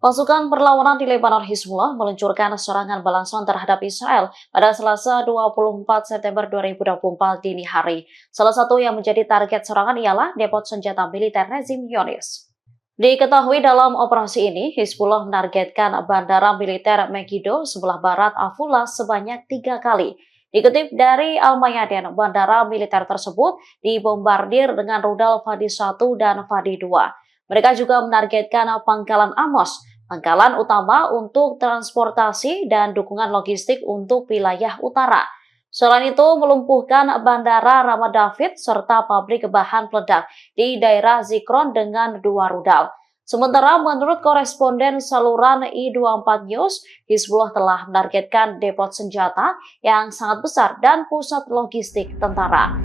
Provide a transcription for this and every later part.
Pasukan perlawanan di Lebanon Hizbullah meluncurkan serangan balasan terhadap Israel pada Selasa 24 September 2024 dini hari. Salah satu yang menjadi target serangan ialah depot senjata militer rezim Zionis. Diketahui dalam operasi ini, Hizbullah menargetkan bandara militer Megiddo sebelah barat Afula sebanyak 3 kali. Dikutip dari Al-Mayadin, bandara militer tersebut dibombardir dengan rudal Fadi 1 dan Fadi 2. Mereka juga menargetkan pangkalan Amos, pangkalan utama untuk transportasi dan dukungan logistik untuk wilayah utara. Selain itu, melumpuhkan bandara Ramat David serta pabrik bahan peledak di daerah Zikron dengan 2 rudal. Sementara menurut koresponden saluran I24 News, Hizbullah telah menargetkan depot senjata yang sangat besar dan pusat logistik tentara.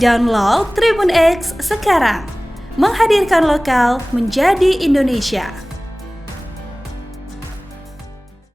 Download Tribun X sekarang, menghadirkan lokal menjadi Indonesia.